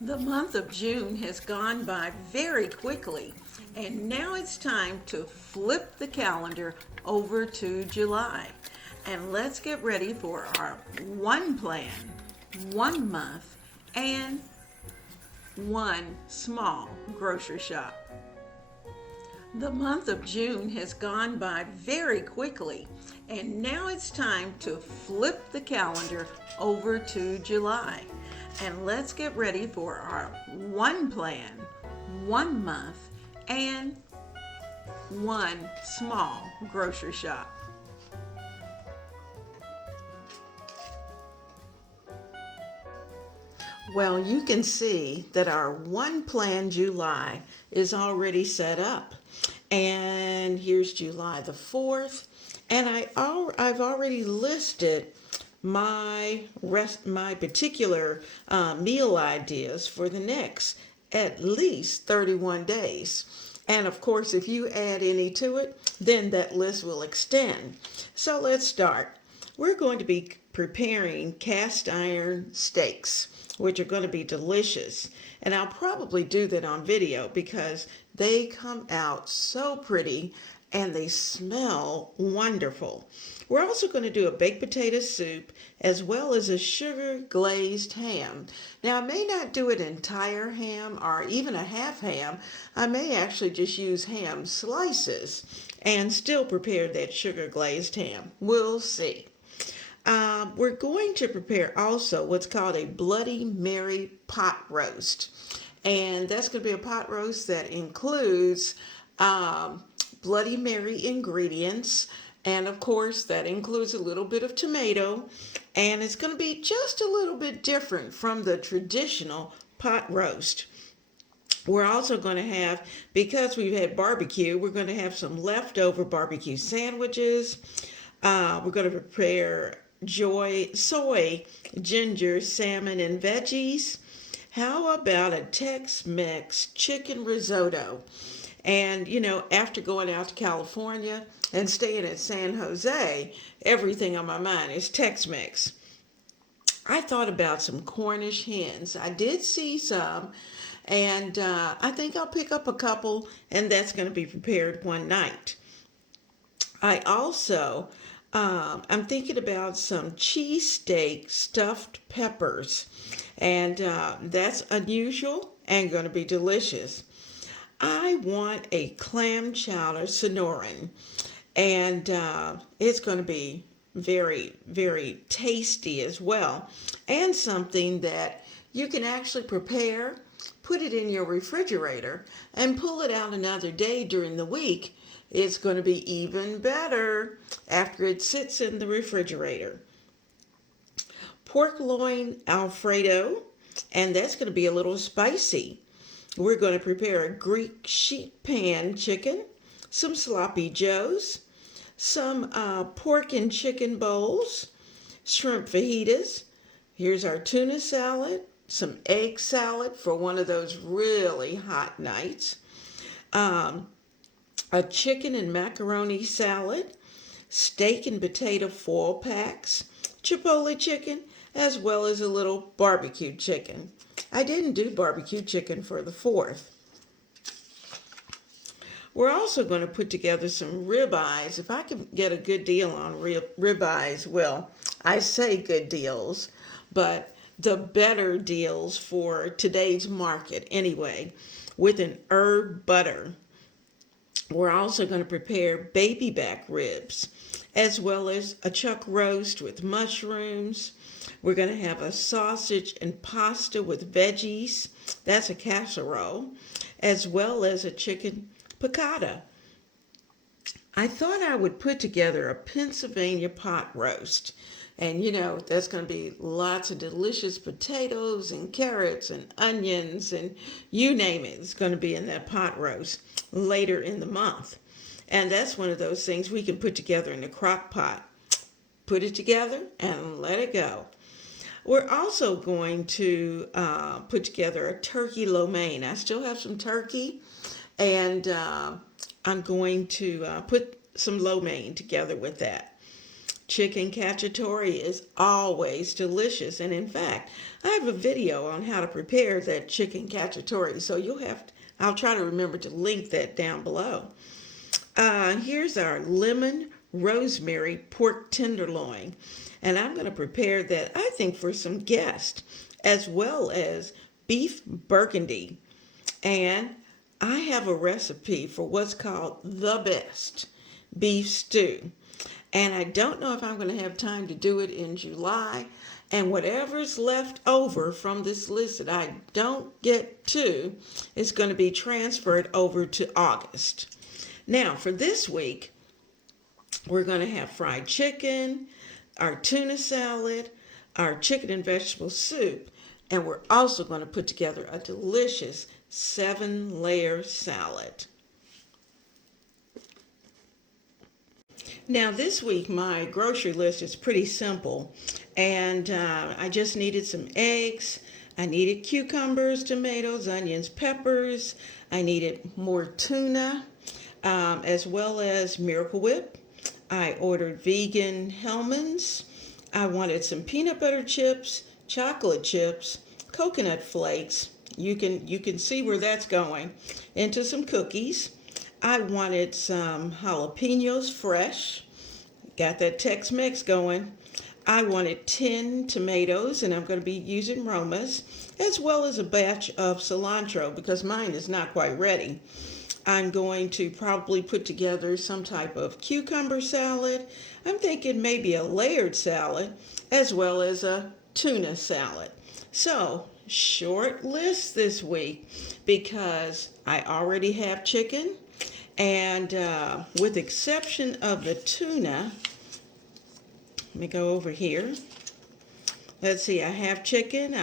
The month of June has gone by very quickly, and now it's time to flip the calendar over to July. And let's get ready for our one plan, 1 month, and one small grocery shop. The month of June has gone by very quickly, and now it's time to flip the calendar over to July. And let's get ready for our one plan, 1 month, and one small grocery shop. Well, you can see that our one plan July is already set up. And here's July the 4th. And I've already listed my particular meal ideas for the next at least 31 days. And of course, if you add any to it, then that list will extend. So let's start. We're going to be preparing cast iron steaks, which are going to be delicious. And I'll probably do that on video because they come out so pretty and they smell wonderful. We're also going to do a baked potato soup as well as a sugar glazed ham. Now, I may not do an entire ham or even a half ham. I may actually just use ham slices and still prepare that sugar glazed ham. We'll see. We're going to prepare also what's called a Bloody Mary pot roast. And that's going to be a pot roast that includes Bloody Mary ingredients. And of course, that includes a little bit of tomato. And it's going to be just a little bit different from the traditional pot roast. We're also going to have, because we've had barbecue, we're going to have some leftover barbecue sandwiches. We're going to prepare soy, ginger, salmon, and veggies. How about a Tex Mex Chicken Risotto? And, after going out to California and staying at San Jose, everything on my mind is Tex Mex. I thought about some Cornish hens. I did see some, and I think I'll pick up a couple, and that's going to be prepared one night. I also, I'm thinking about some cheesesteak stuffed peppers, and that's unusual and going to be delicious. I want a clam chowder Sonoran, and it's going to be very, very tasty as well, and something that you can actually prepare, put it in your refrigerator, and pull it out another day during the week. It's going to be even better after it sits in the refrigerator. Pork loin Alfredo, and that's going to be a little spicy. We're going to prepare a Greek sheet pan chicken, some sloppy joes, some pork and chicken bowls, shrimp fajitas. Here's our tuna salad, some egg salad for one of those really hot nights, a chicken and macaroni salad, steak and potato foil packs, Chipotle chicken, as well as a little barbecue chicken. I didn't do barbecue chicken for the 4th. We're also going to put together some ribeyes. If I can get a good deal on ribeyes, well, I say good deals, but the better deals for today's market anyway, with an herb butter. We're also going to prepare baby back ribs, as well as a chuck roast with mushrooms. We're going to have a sausage and pasta with veggies. That's a casserole, as well as a chicken piccata. I thought I would put together a Pennsylvania pot roast. And that's going to be lots of delicious potatoes and carrots and onions and you name it. It's going to be in that pot roast later in the month. And that's one of those things we can put together in the crock pot. Put it together and let it go. We're also going to put together a turkey lo mein. I still have some turkey, and I'm going to put some lo mein together with that. Chicken cacciatore is always delicious. And in fact, I have a video on how to prepare that chicken cacciatore. So I'll try to remember to link that down below. Here's our lemon rosemary pork tenderloin. And I'm going to prepare that, I think, for some guests, as well as beef burgundy. And I have a recipe for what's called the best beef stew. And I don't know if I'm going to have time to do it in July. And whatever's left over from this list that I don't get to is going to be transferred over to August. Now, for this week, we're going to have fried chicken, our tuna salad, our chicken and vegetable soup, and we're also going to put together a delicious 7-layer salad. Now, this week, my grocery list is pretty simple, and I just needed some eggs. I needed cucumbers, tomatoes, onions, peppers. I needed more tuna, as well as Miracle Whip. I ordered vegan Hellmann's. I wanted some peanut butter chips, chocolate chips, coconut flakes. You can see where that's going. Into some cookies. I wanted some jalapenos fresh. Got that Tex Mex going. I wanted 10 tomatoes, and I'm going to be using Roma's, as well as a batch of cilantro because mine is not quite ready. I'm going to probably put together some type of cucumber salad. I'm thinking maybe a layered salad, as well as a tuna salad. So, short list this week because I already have chicken. And with exception of the tuna, let me go over here. Let's see, I have chicken.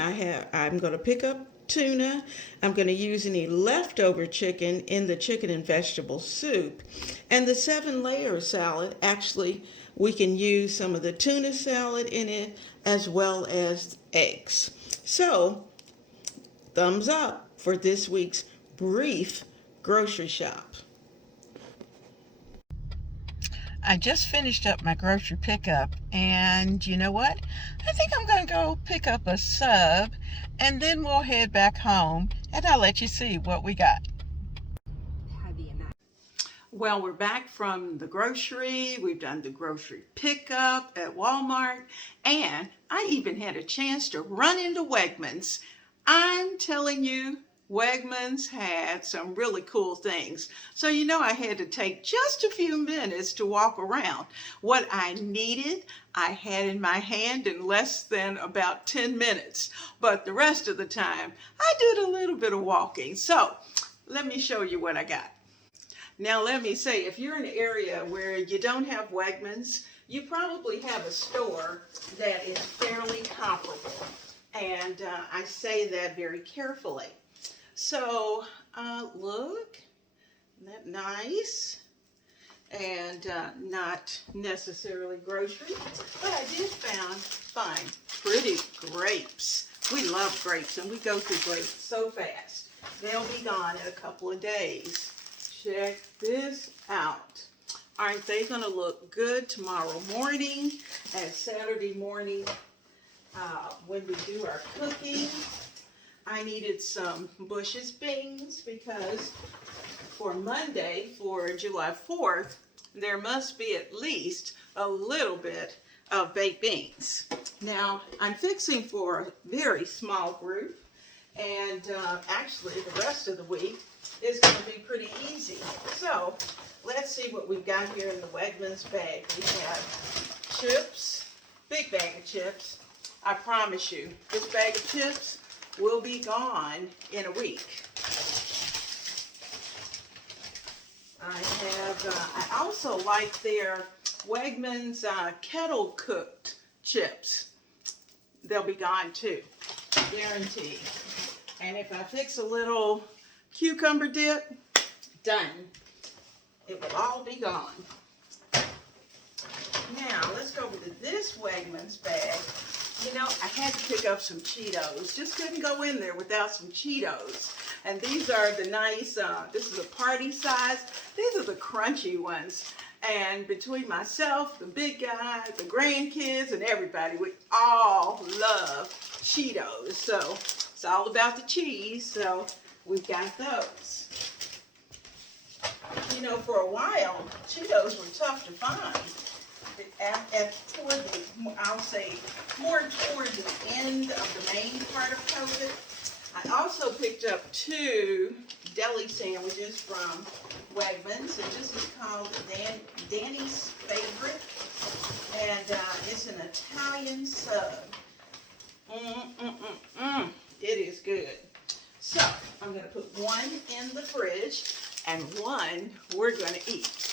I'm going to pick up tuna. I'm going to use any leftover chicken in the chicken and vegetable soup. And the 7-layer salad, actually, we can use some of the tuna salad in it as well as eggs. So, thumbs up for this week's brief grocery shop. I just finished up my grocery pickup, and you know what? I think I'm going to go pick up a sub, and then we'll head back home, and I'll let you see what we got. Well, we're back from the grocery. We've done the grocery pickup at Walmart, and I even had a chance to run into Wegmans. I'm telling you, Wegmans had some really cool things. So, I had to take just a few minutes to walk around. What I needed, I had in my hand in less than about 10 minutes. But the rest of the time, I did a little bit of walking. So, let me show you what I got. Now, let me say, if you're in an area where you don't have Wegmans, you probably have a store that is fairly comparable. And I say that very carefully. So, look, isn't that nice? And not necessarily grocery, but I did find pretty grapes. We love grapes, and we go through grapes so fast. They'll be gone in a couple of days. Check this out. Aren't they going to look good tomorrow morning and Saturday morning when we do our cooking? I needed some Bush's beans because for Monday, for July 4th, there must be at least a little bit of baked beans. Now, I'm fixing for a very small group, and actually the rest of the week is going to be pretty easy. So, let's see what we've got here in the Wegmans bag. We have chips, big bag of chips. I promise you, this bag of chips will be gone in a week. I also like their Wegmans kettle cooked chips. They'll be gone too, guaranteed. And if I fix a little cucumber dip, done. It will all be gone. Now, let's go over to this Wegmans bag. I had to pick up some Cheetos. Just couldn't go in there without some Cheetos. And these are the nice, this is a party size. These are the crunchy ones. And between myself, the big guy, the grandkids, and everybody, we all love Cheetos. So it's all about the cheese. So we've got those. You know, for a while, Cheetos were tough to find. Toward the, I'll say, more toward the end of the main part of COVID. I also picked up 2 deli sandwiches from Wegmans, and this is called Danny's Favorite, and it's an Italian sub. It is good. So I'm going to put one in the fridge, and one we're going to eat.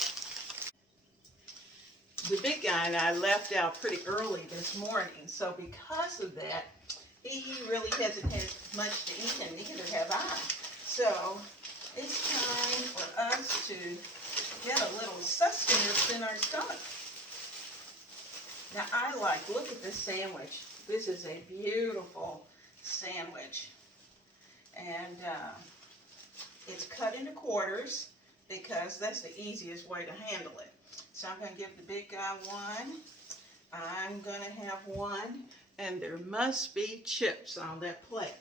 The big guy and I left out pretty early this morning, so because of that, he really hasn't had much to eat, and neither have I. So it's time for us to get a little sustenance in our stomach. Now look at this sandwich. This is a beautiful sandwich. And it's cut into quarters because that's the easiest way to handle it. So I'm going to give the big guy one. I'm going to have one. And there must be chips on that plate.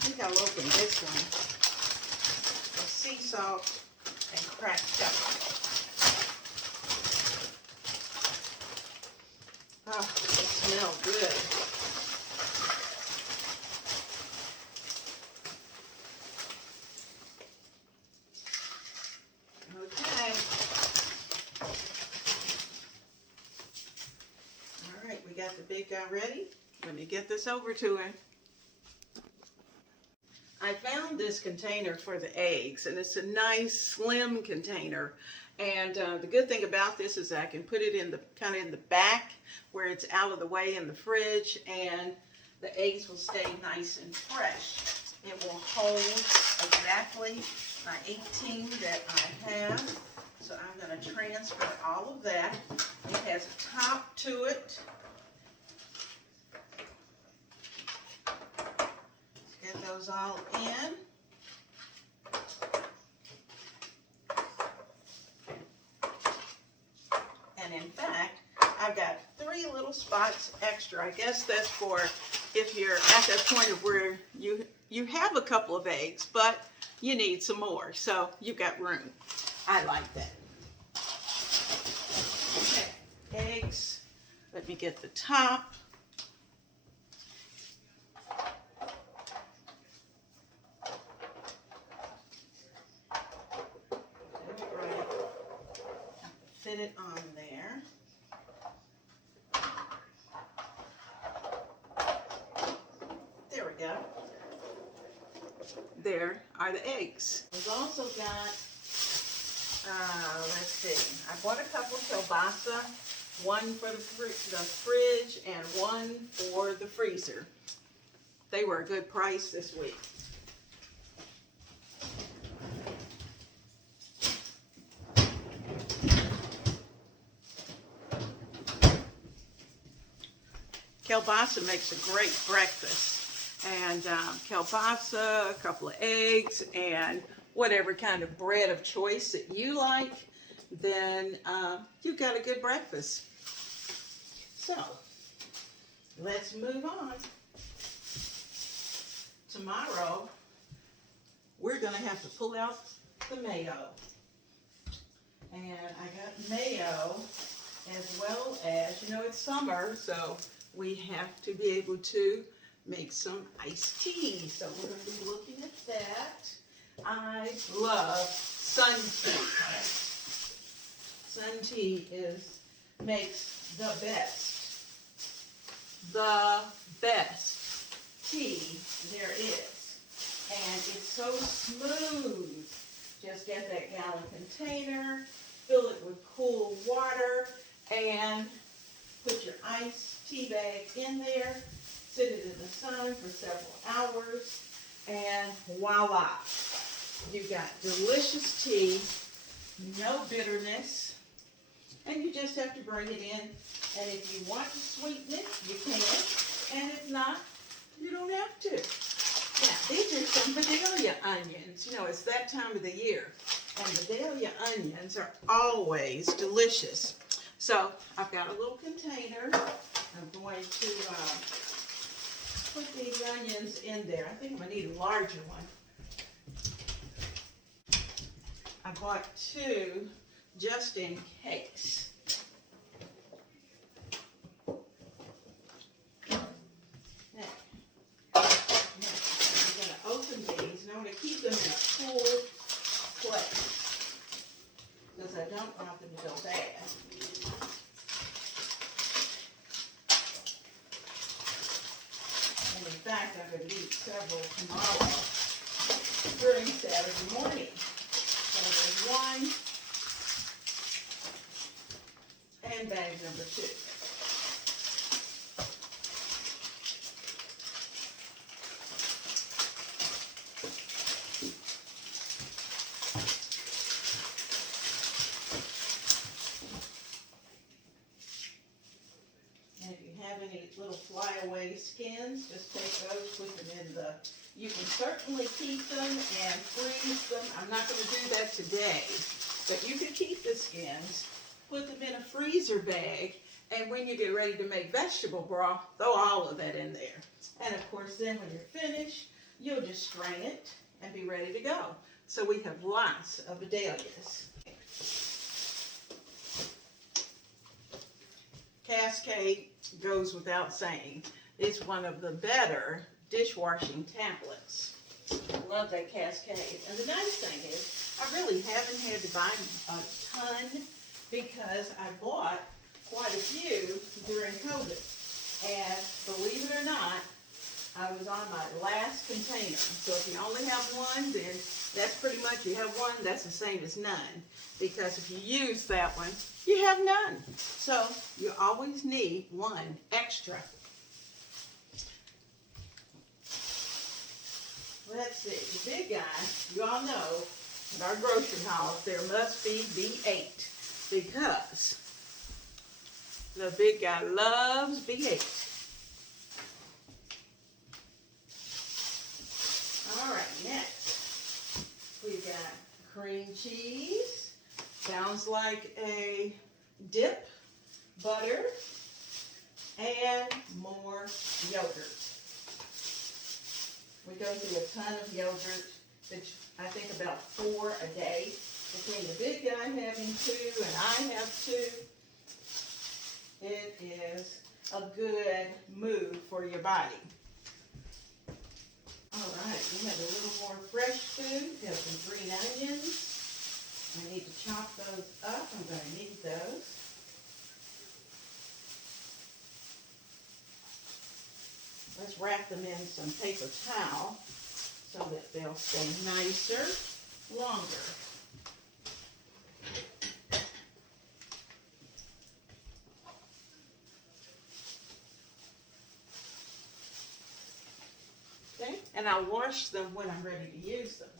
I think I'll open this one. With sea salt and cracked pepper. Oh, they smell good. Okay. All right, we got the big guy ready. Let me get this over to him. I found this container for the eggs, and it's a nice slim container. And the good thing about this is I can put it in the kind of in the back where it's out of the way in the fridge, and the eggs will stay nice and fresh. It will hold exactly my 18 that I have. So I'm going to transfer all of that. It has a top to it. Get those all in. And in fact, I've got 3 little spots extra. I guess that's for if you're at that point of where you have a couple of eggs, but you need some more. So you've got room. I like that. Okay, eggs. Let me get the top. Fit it on there. There we go. There are the eggs. We've also got, let's see, I bought a couple of kielbasa, one for the fridge and one for the freezer. They were a good price this week. Kielbasa makes a great breakfast. And kielbasa, a couple of eggs, and whatever kind of bread of choice that you like, then you've got a good breakfast. So, let's move on. Tomorrow, we're going to have to pull out the mayo. And I got mayo as well as, you know, it's summer, so we have to be able to make some iced tea. So we're going to be looking at that. I love sun tea. Sun tea makes the best tea there is. And it's so smooth. Just get that gallon container, fill it with cool water, and put your iced tea bag in there, sit it in the sun for several hours, and voila. You've got delicious tea, no bitterness, and you just have to bring it in. And if you want to sweeten it, you can, and if not, you don't have to. Now, these are some Vidalia onions. You know, it's that time of the year. And Vidalia onions are always delicious. So I've got a little container. I'm going to put these onions in there. I think I'm going to need a larger one. I bought 2 just in case. Now, I'm going to open these, and I'm going to keep them in a cool place because I don't want them to go bad. And in fact, I'm going to eat several tomorrow during Saturday morning. So there's 1 and bag number 2. Little flyaway skins, just take those, put them in the, you can certainly keep them and freeze them. I'm not going to do that today, but you can keep the skins, put them in a freezer bag, and when you get ready to make vegetable broth, throw all of that in there. And of course, then when you're finished, you'll just strain it and be ready to go. So we have lots of Vidalias. Cascade goes without saying. It's one of the better dishwashing tablets. Love that Cascade. And the nice thing is, I really haven't had to buy a ton because I bought quite a few during COVID. And believe it or not, I was on my last container. So if you only have one, then that's pretty much, you have one, that's the same as none. Because if you use that one, you have none. So you always need one extra. Let's see, the big guy, you all know, in our grocery haul, there must be B8 because the big guy loves B8. All right, next we've got cream cheese. Sounds like a dip, butter, and more yogurt. We go through a ton of yogurt, which I think about 4 a day. Between the big guy having 2 and I have 2, it is a good move for your body. All right, we have a little more fresh food. We have some green onions. I need to chop those up. I'm going to need those. Let's wrap them in some paper towel so that they'll stay nicer longer. Okay, and I'll wash them when I'm ready to use them.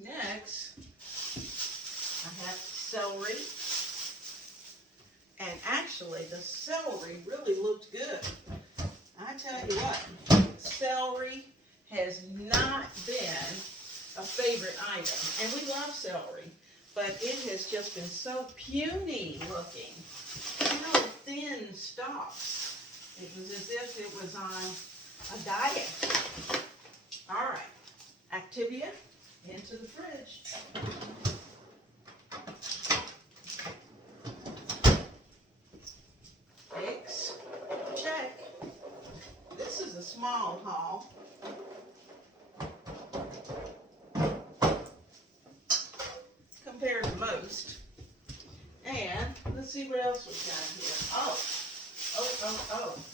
Next, I have celery. And actually, the celery really looked good. I tell you what, celery has not been a favorite item. And we love celery, but it has just been so puny looking. You know, thin stalks. It was as if it was on a diet. All right, Activia into the fridge. Eggs, check. This is a small haul. Compared to most. And let's see what else we've got here. Oh.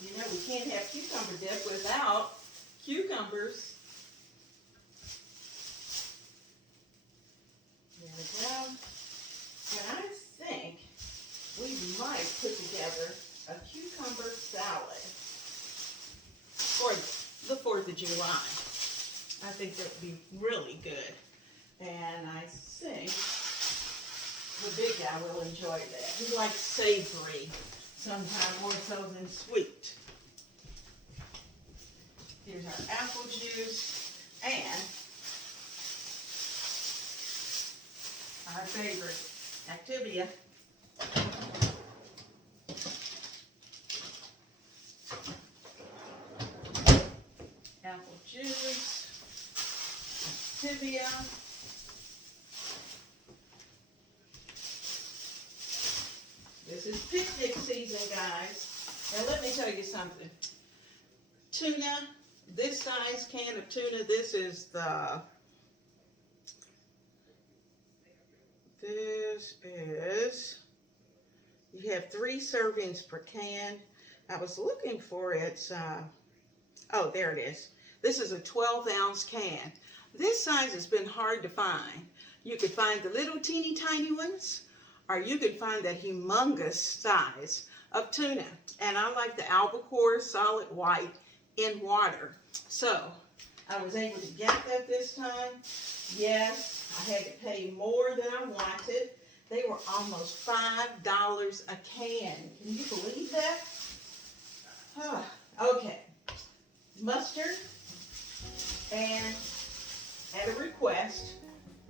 You know, we can't have cucumber dip without cucumbers. There we go. And I think we might put together a cucumber salad for the 4th of July. I think that would be really good. And I think the big guy will enjoy that. He likes savory, sometimes more so than sweet. Here's our apple juice and our favorite, Activia. Apple juice, Activia. This is picnic season, guys. Now let me tell you something. Tuna, this size can of tuna, you have 3 servings per can. I was looking for it. Oh, there it is. This is a 12-ounce can. This size has been hard to find. You could find the little teeny tiny ones, or you could find that humongous size of tuna. And I like the albacore solid white in water. So I was able to get that this time. Yes, I had to pay more than I wanted. They were almost $5 a can. Can you believe that? Okay. Mustard and, at a request,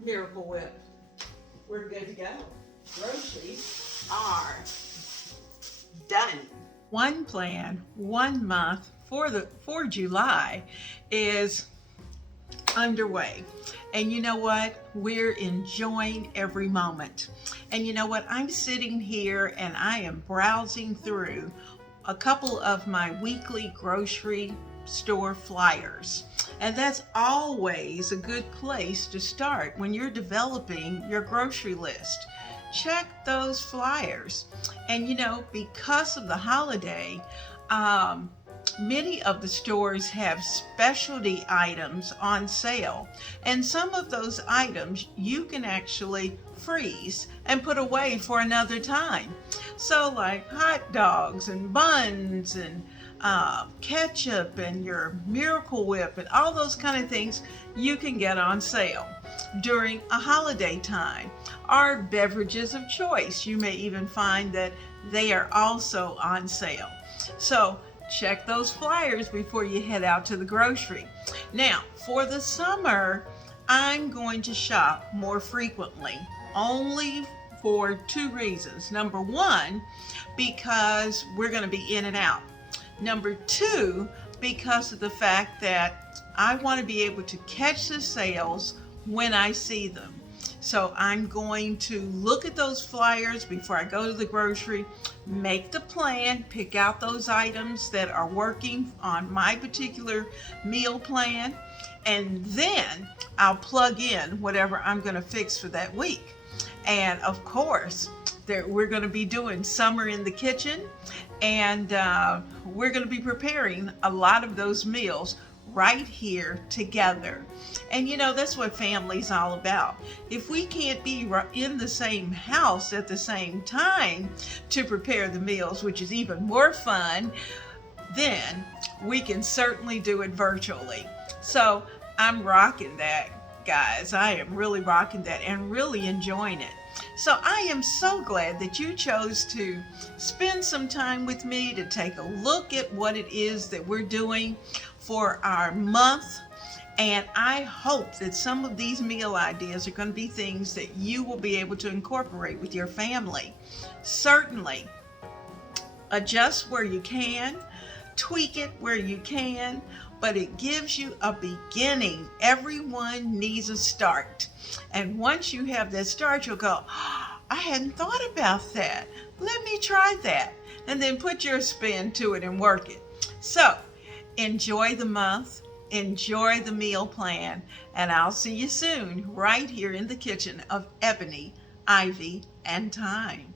Miracle Whip. We're good to go. Groceries are done. One plan, 1 month for July is underway. And you know what? We're enjoying every moment. And you know what? I'm sitting here and I am browsing through a couple of my weekly grocery store flyers. And that's always a good place to start when you're developing your grocery list. Check those flyers. And you know, because of the holiday, many of the stores have specialty items on sale, and some of those items you can actually freeze and put away for another time. So like hot dogs and buns and ketchup and your Miracle Whip and all those kind of things you can get on sale during a holiday time. Or beverages of choice, you may even find that they are also on sale. So check those flyers before you head out to the grocery. Now, for the summer, I'm going to shop more frequently, only for 2 reasons. Number 1, because we're going to be in and out. Number 2, because of the fact that I want to be able to catch the sales when I see them. So I'm going to look at those flyers before I go to the grocery, make the plan, pick out those items that are working on my particular meal plan, and then I'll plug in whatever I'm going to fix for that week. And of course, we're going to be doing summer in the kitchen, and we're going to be preparing a lot of those meals right here together. And you know, that's what family's all about. If we can't be in the same house at the same time to prepare the meals, which is even more fun, then we can certainly do it virtually. So I'm rocking that, guys. I am really rocking that and really enjoying it. So I am so glad that you chose to spend some time with me to take a look at what it is that we're doing for our month. And I hope that some of these meal ideas are going to be things that you will be able to incorporate with your family. Certainly, adjust where you can, tweak it where you can, but it gives you a beginning. Everyone needs a start. And once you have that start, you'll go, oh, I hadn't thought about that. Let me try that. And then put your spin to it and work it. So enjoy the month. Enjoy the meal plan, and I'll see you soon right here in the kitchen of Ebony, Ivy, and Thyme.